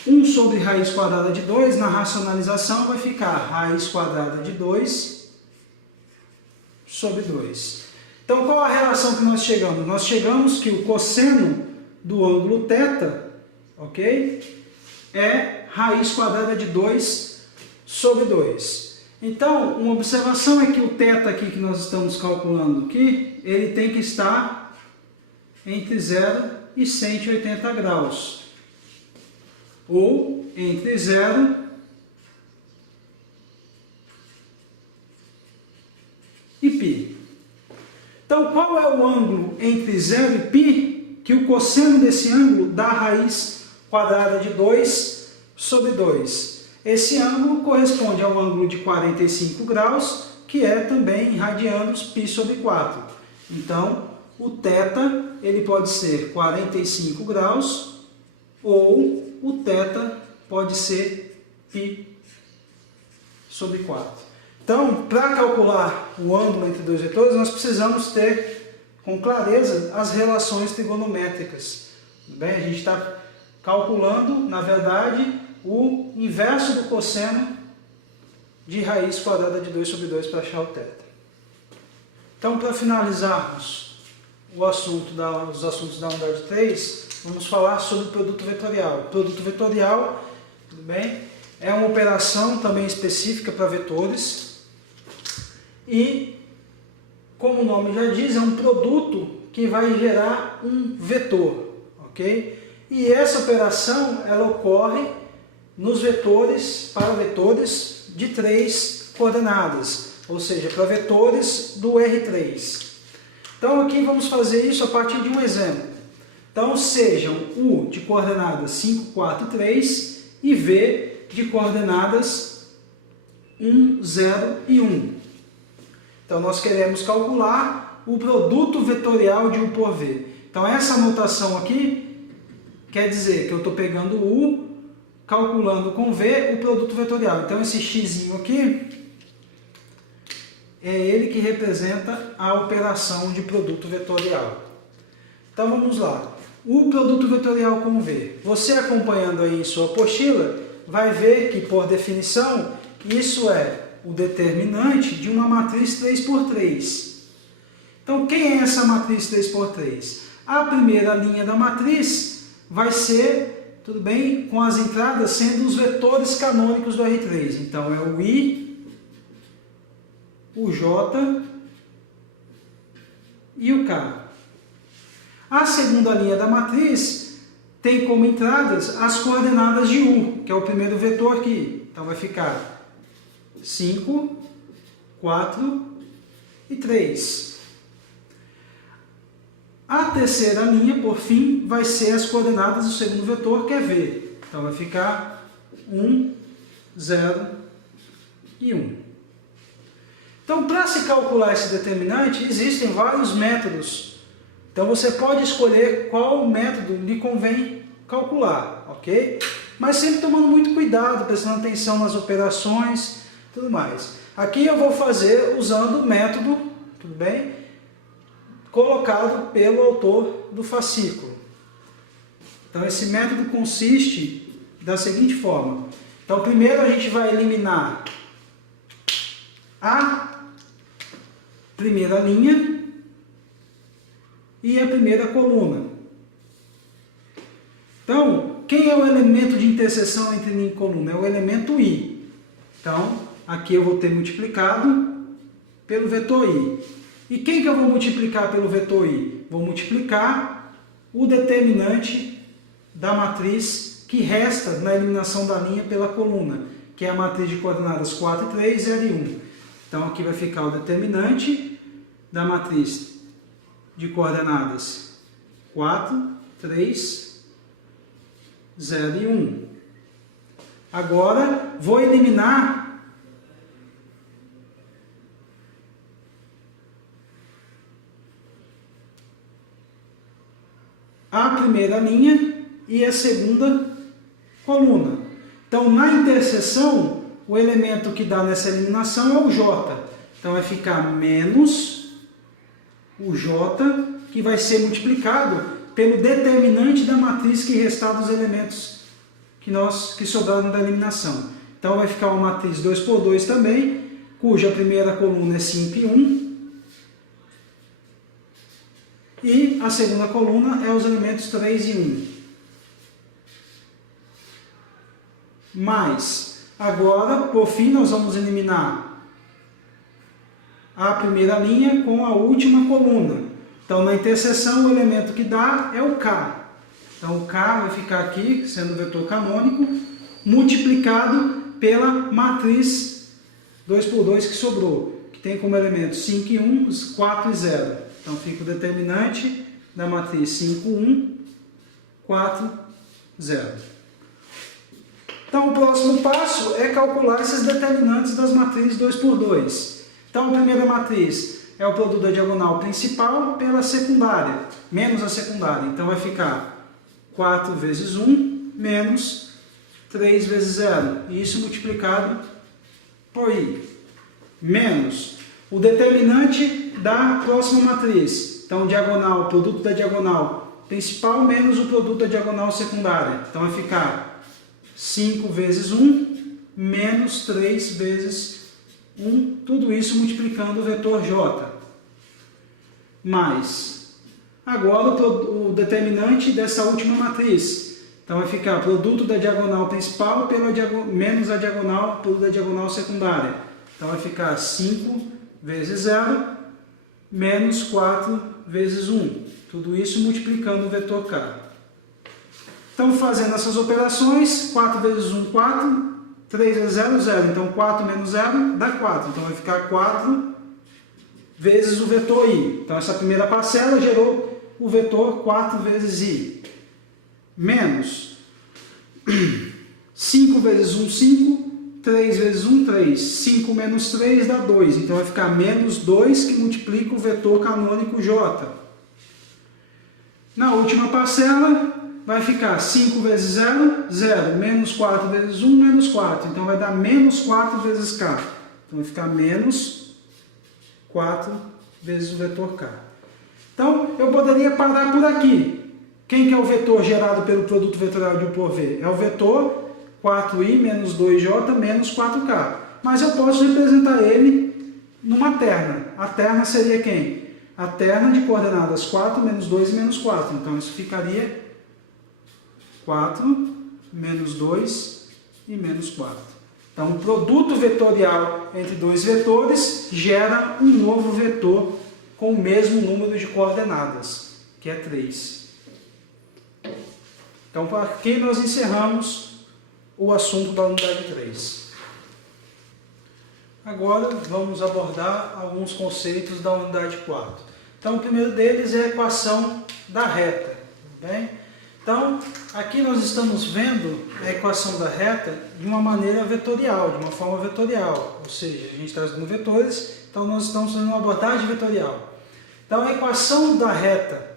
1 sobre raiz quadrada de 2, na racionalização, vai ficar raiz quadrada de 2 sobre 2. Então, qual a relação que nós chegamos? Nós chegamos que o cosseno do ângulo θ, ok? É raiz quadrada de 2 sobre 2. Então, uma observação é que o θ aqui que nós estamos calculando aqui, ele tem que estar entre 0 e 180 graus. Ou entre 0 e π. Então, qual é o ângulo entre 0 e π? Que o cosseno desse ângulo dá raiz quadrada de 2 sobre 2. Esse ângulo corresponde ao ângulo de 45 graus, que é também em radianos π sobre 4. Então, o θ ele pode ser 45 graus ou o θ pode ser π sobre 4. Então, para calcular o ângulo entre dois vetores, nós precisamos ter com clareza as relações trigonométricas. Tudo bem? A gente está calculando, na verdade, o inverso do cosseno de raiz quadrada de 2 sobre 2 para achar o θ. Então, para finalizarmos os assuntos da unidade 3, vamos falar sobre o produto vetorial. O produto vetorial, tudo bem? É uma operação também específica para vetores e, como o nome já diz, é um produto que vai gerar um vetor, ok? E essa operação, ela ocorre nos vetores, para vetores de 3 coordenadas, ou seja, para vetores do R3. Então aqui vamos fazer isso a partir de um exemplo. Então sejam U de coordenadas 5, 4 e 3 e V de coordenadas 1, 0 e 1. Então nós queremos calcular o produto vetorial de U por V. Então essa notação aqui quer dizer que eu estou pegando U, calculando com V o produto vetorial. Então esse x aqui é ele que representa a operação de produto vetorial. Então vamos lá. O produto vetorial com V. Você acompanhando aí em sua apostila, vai ver que, por definição, isso é o determinante de uma matriz 3x3. Então, quem é essa matriz 3x3? A primeira linha da matriz vai ser, tudo bem, com as entradas sendo os vetores canônicos do R3. Então, é o I, o J e o K. A segunda linha da matriz tem como entradas as coordenadas de U, que é o primeiro vetor aqui. Então, vai ficar 5, 4 e 3. A terceira linha, por fim, vai ser as coordenadas do segundo vetor, que é V. Então, vai ficar 1, 0 e 1. Então, para se calcular esse determinante, existem vários métodos. Então, você pode escolher qual método lhe convém calcular, ok? Mas sempre tomando muito cuidado, prestando atenção nas operações, tudo mais. Aqui eu vou fazer usando o método, tudo bem? Colocado pelo autor do fascículo. Então, esse método consiste da seguinte forma. Então, primeiro a gente vai eliminar a primeira linha e a primeira coluna. Então, quem é o elemento de interseção entre linha e coluna? É o elemento I. Então, aqui eu vou ter multiplicado pelo vetor I. E quem que eu vou multiplicar pelo vetor i? Vou multiplicar o determinante da matriz que resta na eliminação da linha pela coluna, que é a matriz de coordenadas 4 e 3, 0 e 1. Então aqui vai ficar o determinante da matriz de coordenadas 4, 3, 0 e 1. Agora vou eliminar a primeira linha e a segunda coluna. Então, na interseção, o elemento que dá nessa eliminação é o J. Então, vai ficar menos o J, que vai ser multiplicado pelo determinante da matriz que restar dos elementos que sobraram da eliminação. Então, vai ficar uma matriz 2 por 2 também, cuja primeira coluna é 5 e 1. E a segunda coluna é os elementos 3 e 1. Mas, agora, por fim, nós vamos eliminar a primeira linha com a última coluna. Então, na interseção, o elemento que dá é o K. Então, o K vai ficar aqui, sendo o vetor canônico, multiplicado pela matriz 2 por 2 que sobrou, que tem como elementos 5 e 1, 4 e 0. Então, fica o determinante da matriz 5, 1, 4, 0. Então, o próximo passo é calcular esses determinantes das matrizes 2 por 2. Então, a primeira matriz é o produto da diagonal principal pela secundária, menos a secundária. Então, vai ficar 4 vezes 1 menos 3 vezes 0. E isso multiplicado por i. Menos o determinante da próxima matriz. Então, diagonal, produto da diagonal principal menos o produto da diagonal secundária. Então, vai ficar 5 vezes 1 menos 3 vezes 1. Tudo isso multiplicando o vetor j. Mais, agora o determinante dessa última matriz. Então, vai ficar produto da diagonal principal menos a diagonal, produto da diagonal secundária. Então, vai ficar 5 vezes 0 menos 4 vezes 1. Tudo isso multiplicando o vetor k. Então, fazendo essas operações, 4 vezes 1, 4, 3 vezes 0, 0. Então, 4 menos 0 dá 4. Então, vai ficar 4 vezes o vetor i. Então, essa primeira parcela gerou o vetor 4 vezes i. Menos 5 vezes 1, 5. 3 vezes 1, 3. 5 menos 3 dá 2. Então, vai ficar menos 2 que multiplica o vetor canônico j. Na última parcela, vai ficar 5 vezes 0, 0. Menos 4 vezes 1, menos 4. Então, vai dar menos 4 vezes k. Então, vai ficar menos 4 vezes o vetor k. Então, eu poderia parar por aqui. Quem que é o vetor gerado pelo produto vetorial de U por V? É o vetor 4i menos 2j menos 4k. Mas eu posso representar ele numa terna. A terna seria quem? A terna de coordenadas 4 menos 2 e menos 4. Então, isso ficaria 4 menos 2 e menos 4. Então, o produto vetorial entre dois vetores gera um novo vetor com o mesmo número de coordenadas, que é 3. Então, por aqui nós encerramos o assunto da unidade 3. Agora, vamos abordar alguns conceitos da unidade 4. Então, o primeiro deles é a equação da reta. Bem? Então, aqui nós estamos vendo a equação da reta de uma maneira vetorial, de uma forma vetorial. Ou seja, a gente está estudando vetores, então nós estamos fazendo uma abordagem vetorial. Então, a equação da reta,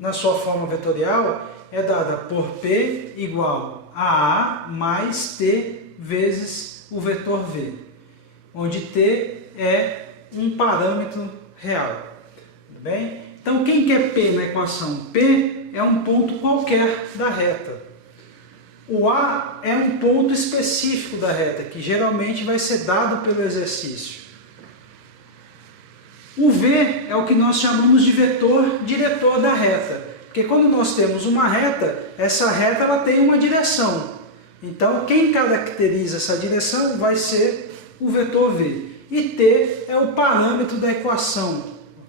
na sua forma vetorial, é dada por P igual a mais T vezes o vetor V, onde T é um parâmetro real. Tudo bem? Então, quem que é P na equação? P é um ponto qualquer da reta. O A é um ponto específico da reta, que geralmente vai ser dado pelo exercício. O V é o que nós chamamos de vetor diretor da reta. Porque quando nós temos uma reta, essa reta ela tem uma direção. Então, quem caracteriza essa direção vai ser o vetor V. E T é o parâmetro da equação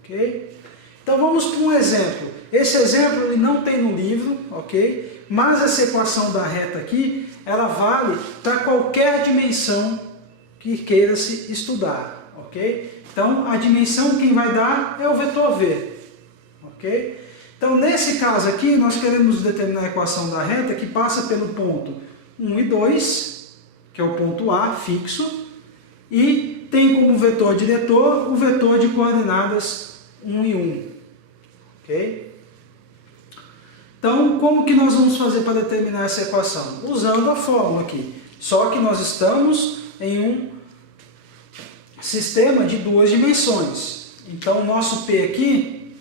ok? Então vamos para um exemplo. Esse exemplo ele não tem no livro, ok? Mas essa equação da reta aqui, ela vale para qualquer dimensão que queira-se estudar, ok? Então a dimensão quem vai dar é o vetor V, ok? Então nesse caso aqui nós queremos determinar a equação da reta que passa pelo ponto 1 e 2, que é o ponto A fixo, e tem como vetor diretor o vetor de coordenadas 1 e 1, ok? Então, como que nós vamos fazer para determinar essa equação? Usando a fórmula aqui. Só que nós estamos em um sistema de duas dimensões. Então, o nosso P aqui,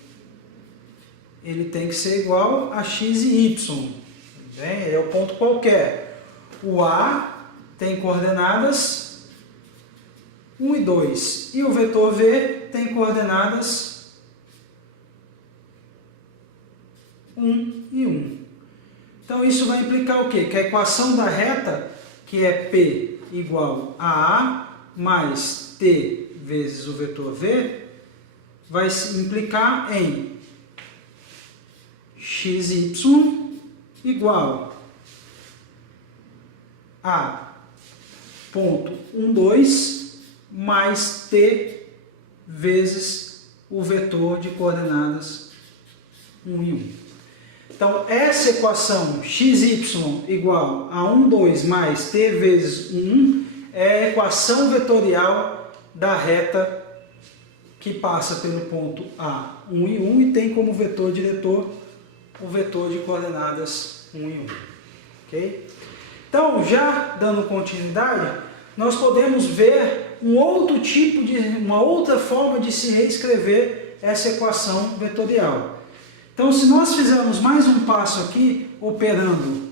ele tem que ser igual a x e y. Bem, ele é o ponto qualquer. O A tem coordenadas 1 e 2. E o vetor V tem coordenadas 1 e 1. Então isso vai implicar o quê? Que a equação da reta, que é P igual a A mais T vezes o vetor V, vai implicar em xy igual a ponto 1, 2 mais T vezes o vetor de coordenadas 1 e 1. Então, essa equação xy igual a 1, 2 mais t vezes 1, 1 é a equação vetorial da reta que passa pelo ponto A, 1 e 1, e tem como vetor diretor o vetor de coordenadas 1 e 1. Okay? Então, já dando continuidade, nós podemos ver uma outra forma de se reescrever essa equação vetorial. Então, se nós fizermos mais um passo aqui, operando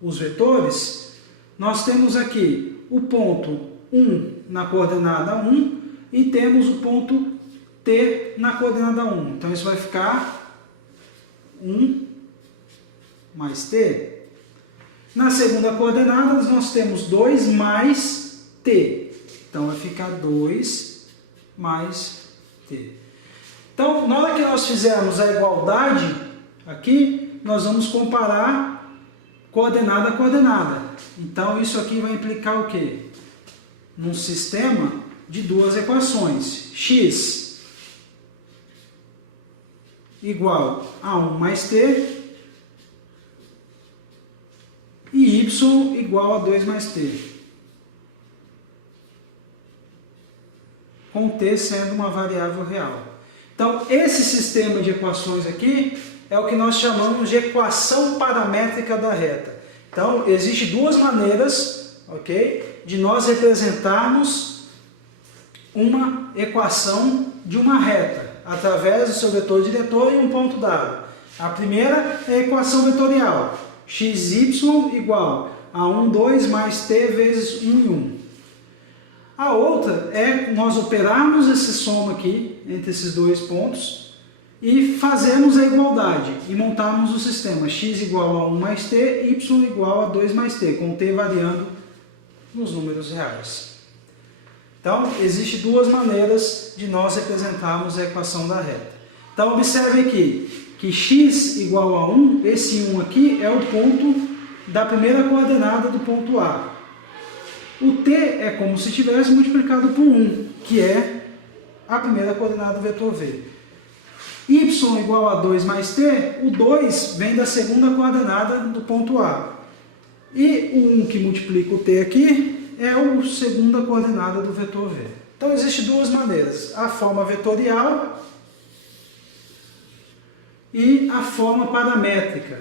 os vetores, nós temos aqui o ponto 1 na coordenada 1 e temos o ponto T na coordenada 1. Então, isso vai ficar 1 mais T. Na segunda coordenada, nós temos 2 mais T. Então, vai ficar 2 mais T. Então, na hora que nós fizermos a igualdade aqui, nós vamos comparar coordenada a coordenada. Então, isso aqui vai implicar o quê? Num sistema de duas equações. X igual a 1 mais t e y igual a 2 mais t. Com t sendo uma variável real. Então, esse sistema de equações aqui é o que nós chamamos de equação paramétrica da reta. Então, existem duas maneiras, ok, de nós representarmos uma equação de uma reta, através do seu vetor diretor e um ponto dado. A primeira é a equação vetorial, xy igual a 1, 2 mais t vezes 1 e 1. A outra é nós operarmos esse soma aqui, entre esses dois pontos, e fazermos a igualdade, e montarmos o sistema x igual a 1 mais t, y igual a 2 mais t, com t variando nos números reais. Então, existem duas maneiras de nós representarmos a equação da reta. Então, observe aqui, que x igual a 1, esse 1 aqui é o ponto da primeira coordenada do ponto A. O t é como se tivesse multiplicado por 1, que é a primeira coordenada do vetor v. Y igual a 2 mais t, o 2 vem da segunda coordenada do ponto A. E o 1 que multiplica o t aqui é a segunda coordenada do vetor v. Então, existem duas maneiras, a forma vetorial e a forma paramétrica.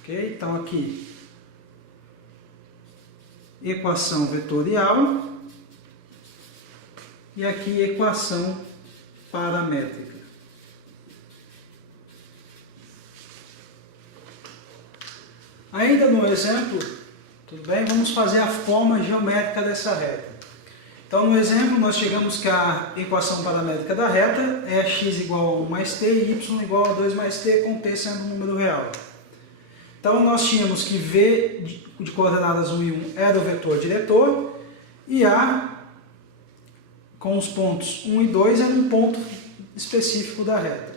Ok? Então, aqui, equação vetorial e aqui equação paramétrica. Ainda no exemplo, tudo bem? Vamos fazer a forma geométrica dessa reta. Então, no exemplo, nós chegamos que a equação paramétrica da reta é x igual a 1 mais t e y igual a 2 mais t, com t sendo um número real. Então, nós tínhamos que v de coordenadas 1 e 1 era o vetor diretor, e A, com os pontos 1 e 2, era um ponto específico da reta.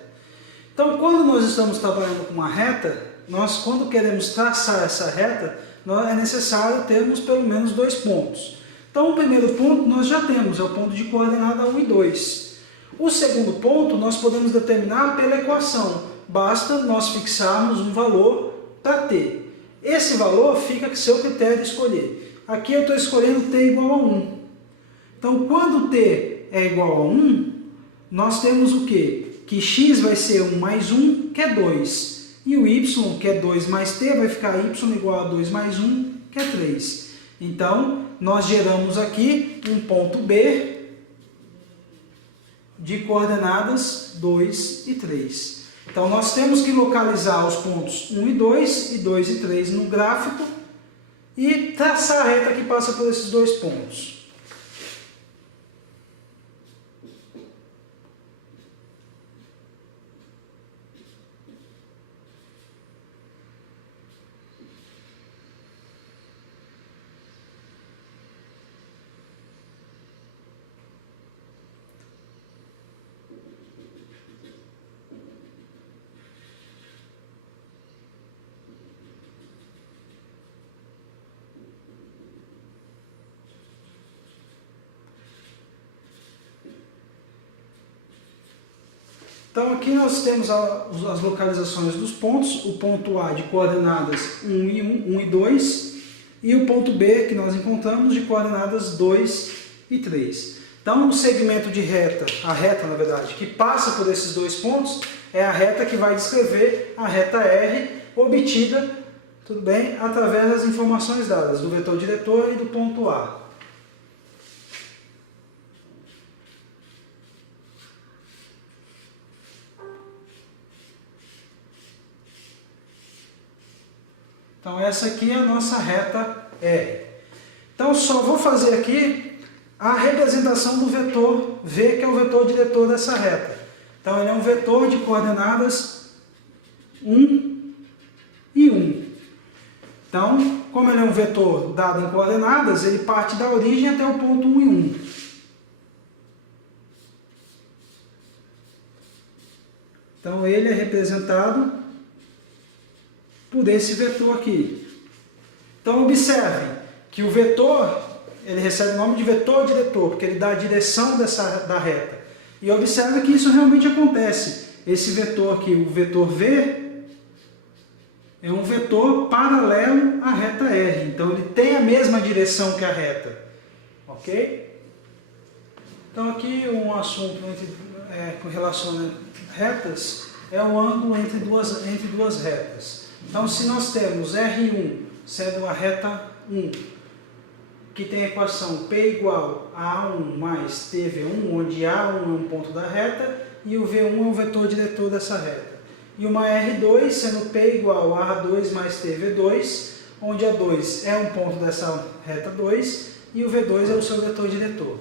Então, quando nós estamos trabalhando com uma reta, nós, quando queremos traçar essa reta, é necessário termos pelo menos 2 pontos. Então, o primeiro ponto nós já temos, é o ponto de coordenada 1 e 2. O segundo ponto nós podemos determinar pela equação, basta nós fixarmos um valor para t. Esse valor fica a seu critério de escolher. Aqui eu estou escolhendo t igual a 1. Então, quando t é igual a 1, nós temos o quê? Que x vai ser 1 mais 1, que é 2. E o y, que é 2 mais t, vai ficar y igual a 2 mais 1, que é 3. Então, nós geramos aqui um ponto B de coordenadas 2 e 3. Então, nós temos que localizar os pontos 1 e 2 e 3 no gráfico e traçar a reta que passa por esses 2 pontos. Então aqui nós temos as localizações dos pontos, o ponto A de coordenadas 1 e 2 e o ponto B que nós encontramos de coordenadas 2 e 3. Então o segmento de reta, a reta na verdade, que passa por esses 2 pontos é a reta que vai descrever a reta R obtida, tudo bem, através das informações dadas do vetor diretor e do ponto A. Então essa aqui é a nossa reta R. Então só vou fazer aqui a representação do vetor V, que é o vetor diretor dessa reta. Então ele é um vetor de coordenadas 1 e 1. Então, como ele é um vetor dado em coordenadas, ele parte da origem até o ponto 1 e 1. Então ele é representado por esse vetor aqui. Então observem que o vetor, ele recebe o nome de vetor diretor, porque ele dá a direção da reta. E observe que isso realmente acontece. Esse vetor aqui, o vetor V, é um vetor paralelo à reta R. Então ele tem a mesma direção que a reta. Ok? Então aqui um assunto com relação a retas é o ângulo entre duas retas. Então, se nós temos R1 sendo a reta 1, que tem a equação P igual a A1 mais TV1, onde A1 é um ponto da reta e o V1 é o vetor diretor dessa reta. E uma R2 sendo P igual a A2 mais TV2, onde A2 é um ponto dessa reta 2 e o V2 é o seu vetor diretor.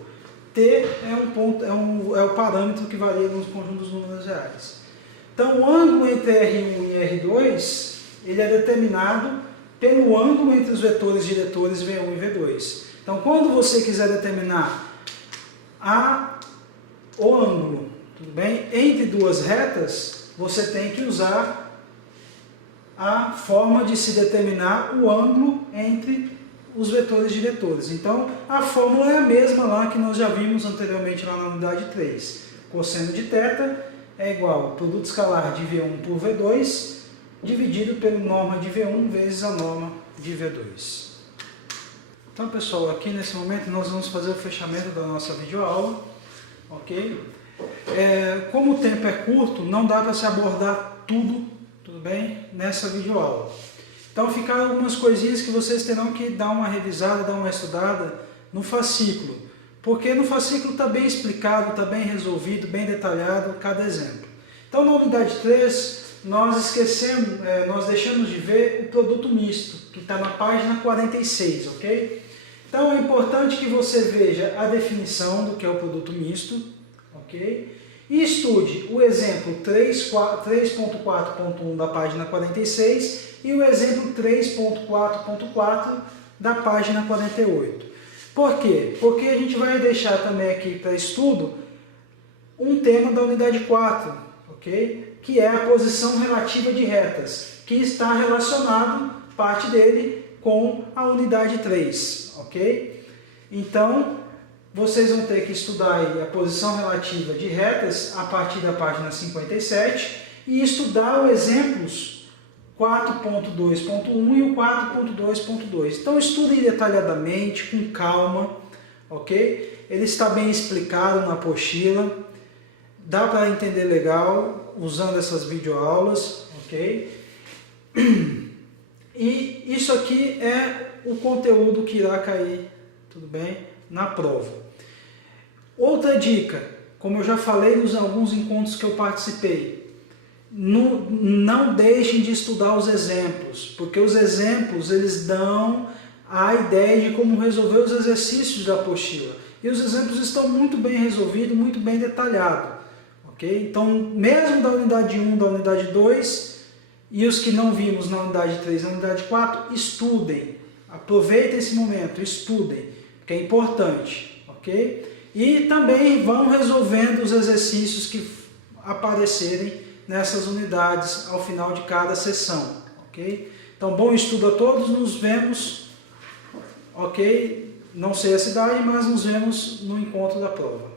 T é um ponto, é o parâmetro que varia nos conjuntos dos números reais. Então, o ângulo entre R1 e R2 ele é determinado pelo ângulo entre os vetores diretores V1 e V2. Então, quando você quiser determinar o ângulo, tudo bem, entre duas retas, você tem que usar a forma de se determinar o ângulo entre os vetores diretores. Então, a fórmula é a mesma lá que nós já vimos anteriormente lá na unidade 3. Cosseno de θ é igual ao produto escalar de V1 por V2, dividido pelo norma de V1 vezes a norma de V2. Então, pessoal, aqui nesse momento nós vamos fazer o fechamento da nossa videoaula, ok? Como o tempo é curto, não dá para se abordar tudo bem, nessa videoaula. Então, ficaram algumas coisinhas que vocês terão que dar uma revisada, dar uma estudada no fascículo, porque no fascículo está bem explicado, está bem resolvido, bem detalhado cada exemplo. Então, na unidade 3, nós deixamos de ver o produto misto, que está na página 46, ok? Então é importante que você veja a definição do que é o produto misto, ok? E estude o exemplo 3.4.1 da página 46 e o exemplo 3.4.4 da página 48. Por quê? Porque a gente vai deixar também aqui para estudo um tema da unidade 4, ok? Que é a posição relativa de retas, que está relacionado, parte dele, com a unidade 3, ok? Então, vocês vão ter que estudar aí a posição relativa de retas a partir da página 57 e estudar os exemplos 4.2.1 e o 4.2.2. Então, estudem detalhadamente, com calma, ok? Ele está bem explicado na apostila, dá para entender legal usando essas videoaulas, ok? E isso aqui é o conteúdo que irá cair, tudo bem, na prova. Outra dica, como eu já falei nos alguns encontros que eu participei, não deixem de estudar os exemplos, porque os exemplos eles dão a ideia de como resolver os exercícios da apostila. E os exemplos estão muito bem resolvidos, muito bem detalhados. Okay? Então, mesmo da unidade 1, da unidade 2, e os que não vimos na unidade 3 e na unidade 4, estudem. Aproveitem esse momento, estudem, que é importante. Okay? E também vão resolvendo os exercícios que aparecerem nessas unidades ao final de cada sessão. Okay? Então, bom estudo a todos, nos vemos, ok? Não sei a cidade, mas nos vemos no encontro da prova.